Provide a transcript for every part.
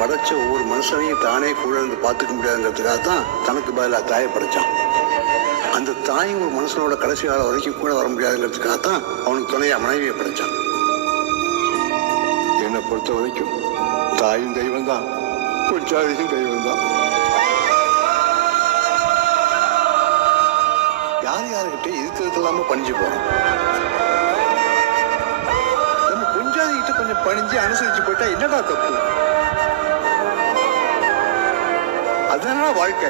படைச்ச ஒவ்வொரு மனுஷனையும் தானே கூட இருந்து பார்த்துக்க முடியாதுங்கிறதுக்காக தான் தனக்கு பதிலாக தாயை படைச்சான். அந்த தாயும் ஒரு மனுஷனோட கடைசி காலம் வரைக்கும் கூட வர முடியாதுங்கிறதுக்காக தான் அவனுக்கு துணையா மனைவியை படைச்சான். என்னை பொறுத்த வரைக்கும் தாயும் தெய்வம் தான், பொஞ்சாதியும் தெய்வம் தான். யார் யாருக்கிட்ட இருக்கிறது இல்லாம பணிஞ்சு போறோம். நம்ம பொஞ்சாதி கிட்ட கொஞ்சம் பணிஞ்சு அனுசரிச்சு போயிட்டா என்னடா தப்பு? அதுதான வாழ்க்கை.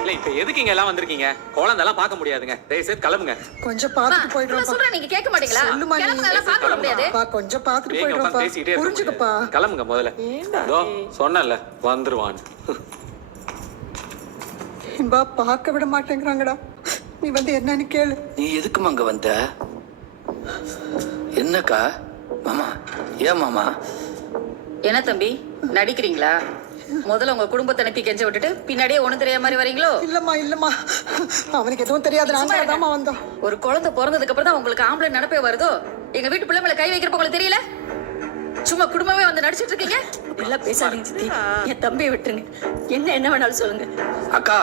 இல்ல இப்ப எதுக்கு இங்க எல்லாம் வந்திருக்கீங்க? குழந்தைலாம் பார்க்க முடியாதுங்க. தயவு செய்து கிளம்புங்க. கொஞ்சம் பாத்துட்டு போயிடுறோம். சொல்றேன், நீங்க கேட்க மாட்டீங்களா? கிளம்புங்க, எல்லாம் பார்க்க முடியாது. கொஞ்சம் பாத்துட்டு போயிடுறோம். புரிஞ்சுக்கப்பா. கிளம்புங்க முதல்ல. இதோ சொன்னல வந்துருவான். இன்பா பார்க்க விட மாட்டேங்கிறாங்கடா. நீ வந்து என்னன்னு கேளு. நீ எதுக்குமா அங்க வந்த? என்னக்கா? மாமா ஏன் மாமா? என்ன தம்பி நடிக்கிறீங்களா? முதல்ல உங்க குடும்பத்தை அனுப்பி கெஞ்ச விட்டுட்டு பின்னாடியே ஒண்ணு தெரியாத மாதிரி வரீங்களோ? இல்லம்மா அவனுக்கு எதுவும் தெரியாது. நாம வந்தோம். ஒரு குழந்தை பிறந்ததுக்கு அப்புறம் தான் உங்களுக்கு ஆம்பளை நினைப்பே வருதோ? எங்க வீட்டு பிள்ளை மேல கை வைக்கிறப்ப உங்களுக்கு தெரியல? சும்மா குடும்பமே வந்து நடிச்சிட்டு இருக்கீங்க. எல்லாம் பேசாதீங்க சித்தி. என் தம்பியை விட்டுருங்க. என்ன வேணாலும் சொல்லுங்க. அக்கா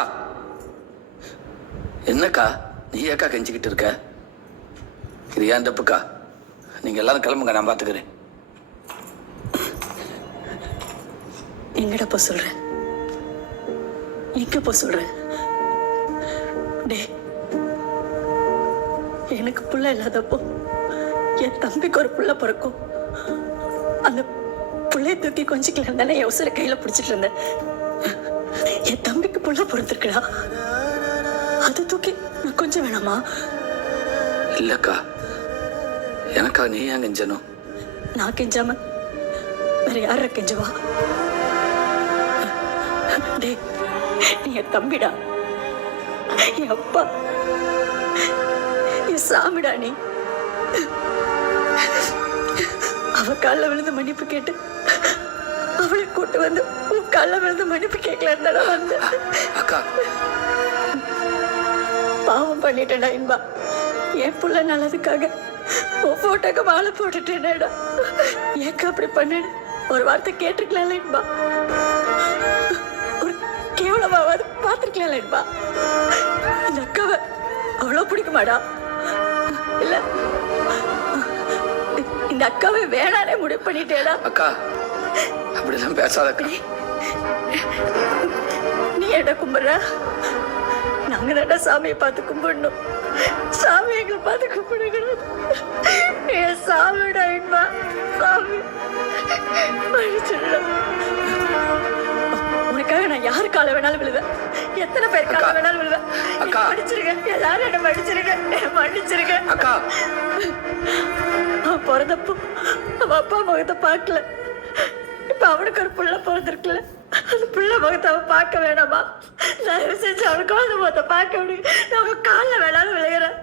என்னக்கா நீ ஏக்கா கெஞ்சிக்கிட்டு இருக்க? இது ஏன் தப்புக்கா? நீங்க எல்லாரும் கிளம்புங்க, நான் பாத்துக்கிறேன். எங்கடப்பா சொல்றேன்? எங்கப்பா சொல்றேன்? டே, எனக்கு புள்ள இல்லாதப்போ என் தம்பிக்கு ஒரு புள்ள பிறக்கும். அந்த புள்ளைய தூக்கி கொஞ்சிக்கலாம் தானே என் உசுர கையில பிடிச்சிட்டு இருந்தேன். என் தம்பிக்கு புள்ள பிறந்திருக்கா, அது தூக்கி நான் கொஞ்சம் வேணாமா? இல்லக்கா, எனக்கா நீ ஏன் கெஞ்சணும்? நான் கெஞ்சாம வேற யார கெஞ்சவா? டே, நீ என் தம்பிடா, என் அப்பா, என் சாமிடா. நீ அவ கால விழுந்து மன்னிப்பு கேட்டு அவளை கூட்டு வந்து உன் கால விழுந்து மன்னிப்பு கேட்கல வந்து அக்கா பாவம் பண்ணிட்டேடா இன்பா. என் புள்ள நல்லதுக்காக உன் போட்டோக்கு மாலை போட்டுட்டேனேடா. ஏக்கா அப்படி பண்ணு? ஒரு வார்த்தை கேட்டிருக்கலாம்ல இன்பா. ஒரு கேவலமாவது பார்த்திருக்கலாம்ல இன்பா. இந்த அக்காவை அவ்வளோ பிடிக்குமாடா? இல்ல இந்த அக்காவை வேணானே முடிவு பண்ணிட்டேடா. அக்கா அப்படிலாம் பேசாதக்கா. நீ என்ன கும்பிடுற? நாங்க தானே சாமியை பார்த்து கும்பிடணும். சாமி எங்களை பார்த்து கும்பிடுகிறது. என் சாமிடா இன்பா, சாமி உனக்காக நான் யாரு கால வேணாலும் விழுவேன், எத்தனை பேர் கால வேணாலும் விழுவேன். மன்னிச்சிருக்கேன், எல்லாரும் என்ன மன்னிச்சிருக்கேன். அக்கா அவன் பிறந்தப்போ அவன் அப்பா முகத்தை பார்க்கல. இப்ப அவனுக்கு ஒரு புள்ள பிறந்திருக்குல்ல, அந்த பிள்ளை முகத்தை அவன் பார்க்க வேணாமா? தயவு செஞ்சு அவனுக்கு அந்த முகத்தை பார்க்க முடியும். நான் அவன் காலில் வேணாலும் விழுகிறேன்.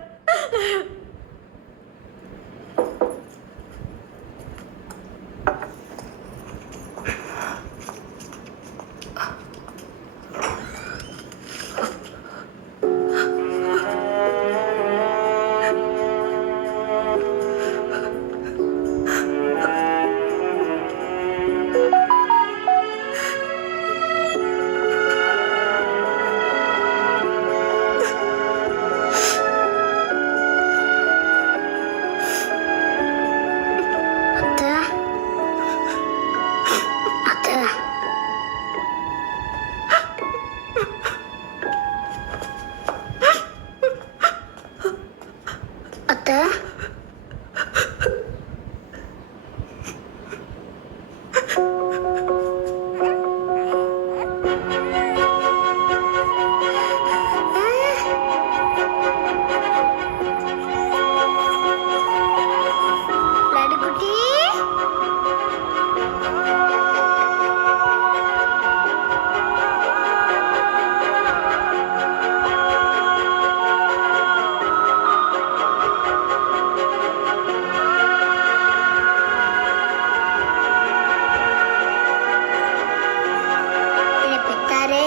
பெத்தாரே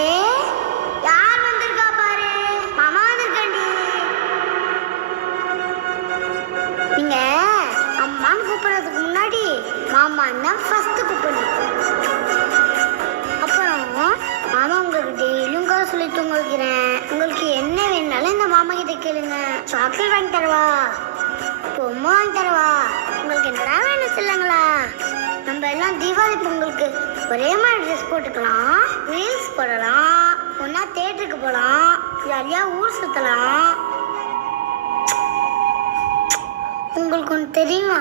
கேளுங்க. சாக்லேட் வாங்கி தரவா, பொம்மை வாங்கி தரவா, உங்களுக்கு என்னடா வேணும் சொல்லுங்களா? நம்ம எல்லாம் தீபாவளி பொங்கலுக்கு ஒரே மாதிரி ட்ரெஸ் போட்டுக்கலாம், ரீல்ஸ் போடலாம், ஒன்னா தேட்டருக்கு போகலாம், ஜாலியா ஊர் சுத்தலாம். உங்களுக்கு ஒன்று தெரியுமா?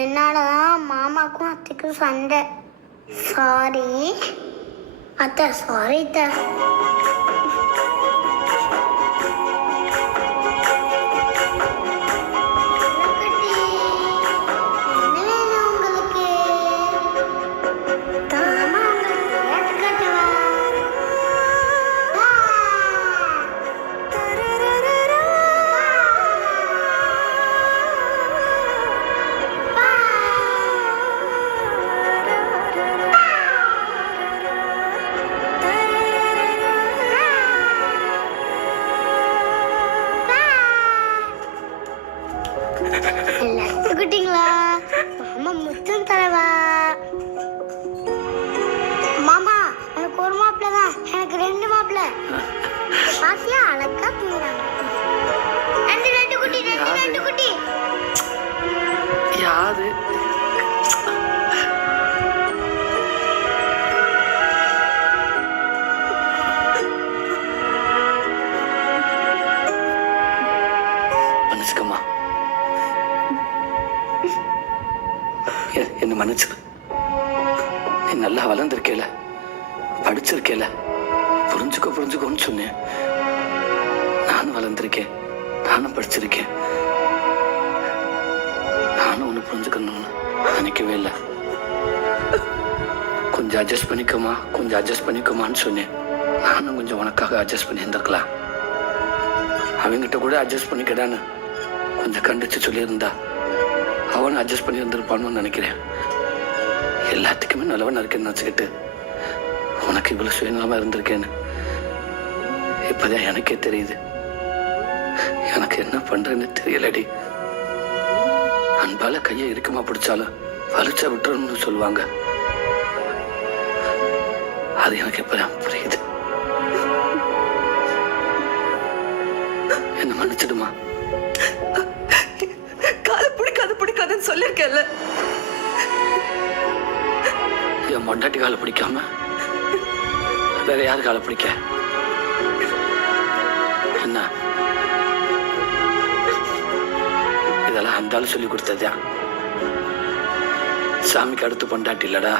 என்னாலதான் மாமாக்கும் அத்தைக்கும் சண்டை. சாரி அத்தை, சாரி அத்தை. எடுத்துக்கிட்டீங்களா? மாமா முத்தம் தரவா? மாமா எனக்கு ஒரு மாப்பிள்ள தான், எனக்கு 2 மாப்பிள்ள. பாத்தியா அழகா தூங்குறாங்க. 2 குட்டி, 2 குட்டி. யாரு? மன்னிச்சுக்கம்மா, என்ன மன்னிச்சிரு. நீ நல்லா வளர்ந்துருக்கேல, படிச்சிருக்கேல, புரிஞ்சுக்கோன்னு சொன்னேன். நானும் வளர்ந்துருக்கேன், நானும் படிச்சிருக்கேன். நானும் ஒன்று புரிஞ்சுக்கணும்னு நினைக்கவே இல்லை. கொஞ்சம் அட்ஜஸ்ட் பண்ணிக்கோமான்னு சொன்னேன். நானும் கொஞ்சம் உனக்காக அட்ஜஸ்ட் பண்ணி இருந்திருக்கலாம். அவங்ககிட்ட கூட அட்ஜஸ்ட் பண்ணிக்கடான்னு கொஞ்சம் கண்டிச்சு சொல்லியிருந்தா அவனும் அட்ஜஸ்ட் பண்ணி இருந்திருப்பான்னு நினைக்கிறேன். எல்லாத்துக்குமே நல்லவன் இருக்கேன்னு வச்சுக்கிட்டு உனக்கு இவ்வளவு சுயநலமா இருந்திருக்கேன்னு இப்பதான் எனக்கே தெரியுது. எனக்கு என்ன பண்றேன்னு தெரியலடி. அன்பால கையை இறுக்கமா பிடிச்சாலும் வலிச்சா விட்டுறணும்னு சொல்லுவாங்க. அது எனக்கு இப்பதான் புரியுது. என்ன மன்னிச்சிடுமா. காலை பிடிக்காதுன்னு சொல்லியிருக்கேன்ல. என் மொண்டாட்டி காலை பிடிக்காம வேற யாரு காலை பிடிக்க? என்ன இதெல்லாம் அந்த ஆளு சொல்லி கொடுத்ததா? சாமிக்கு அடுத்து பொண்டாட்டி இல்லடா,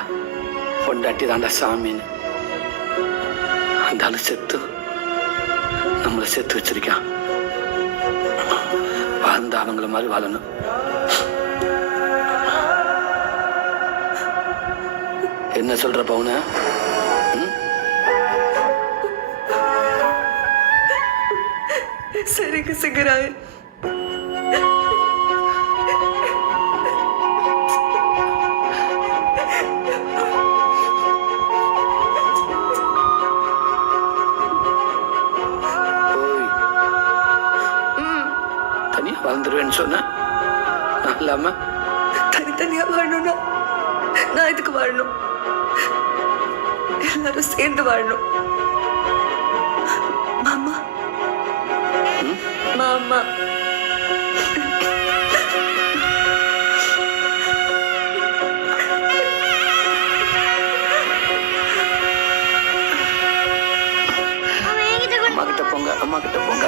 பொண்டாட்டி தாண்டா சாமின்னு. அந்த ஆளு செத்து நம்மளை சேர்த்து வச்சிருக்கான். வாழ்ந்த அவங்கள மாதிரி வாழணும். என்ன சொல்ற பவுன? சரிங்க சிங்கராய். தனியா வாழ்ந்துருவேன்னு சொன்ன இல்லாம தனித்தனியா வாழணும்னா நான் இதுக்கு வாழணும், எல்லாரும் சேர்ந்து வாழணும். மாமா மாமா அம்மா கிட்ட போங்க.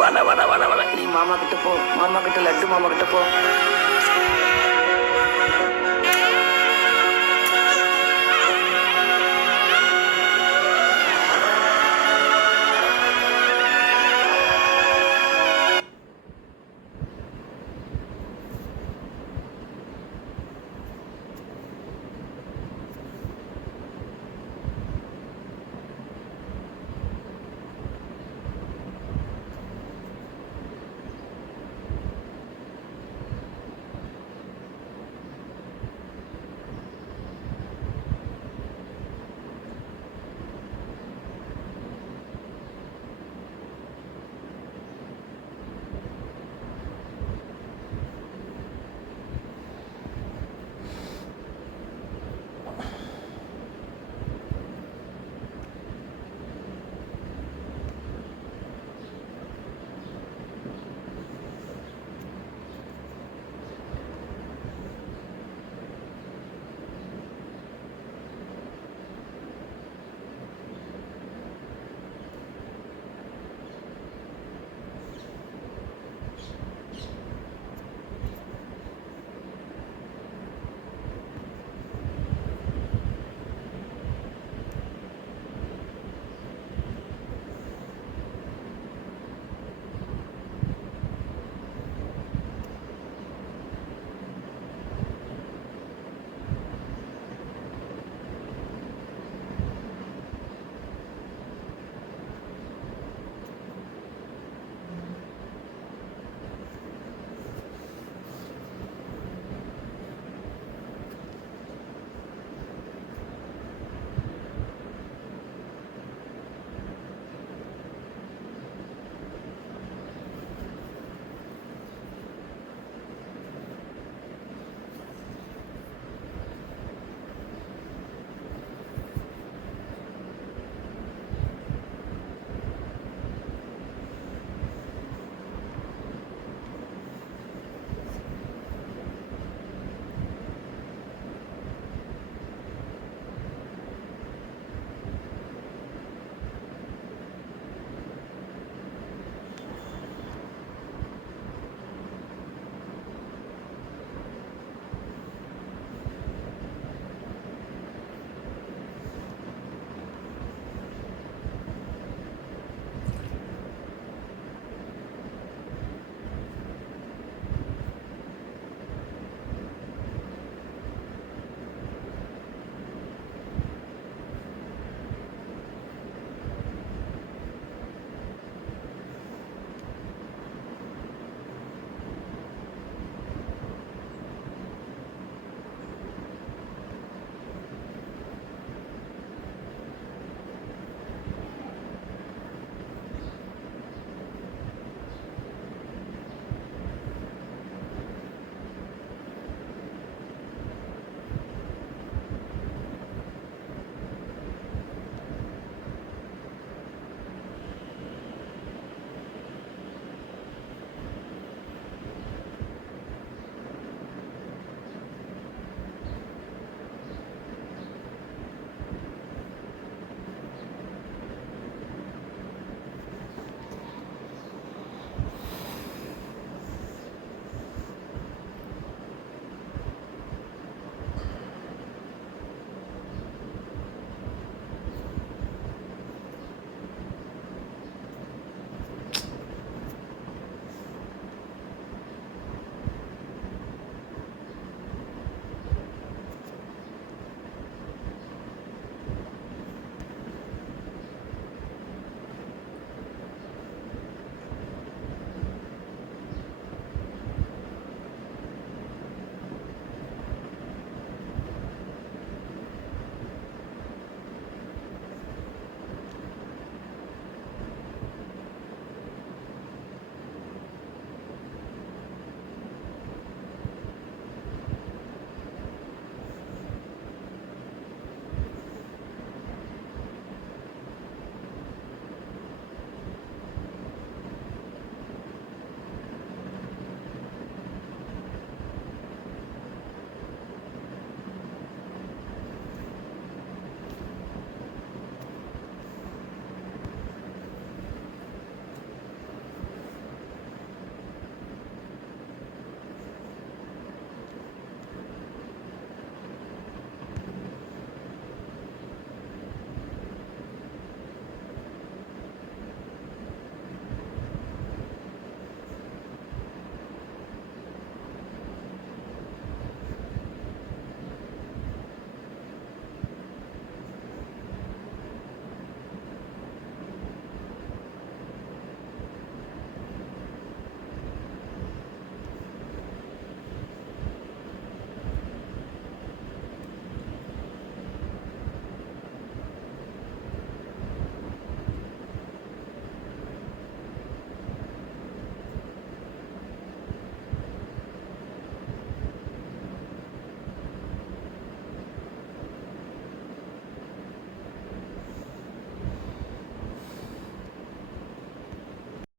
வர நீ மாமா கிட்ட போ. மாமா கிட்ட லட்டு மாமா கிட்ட போ.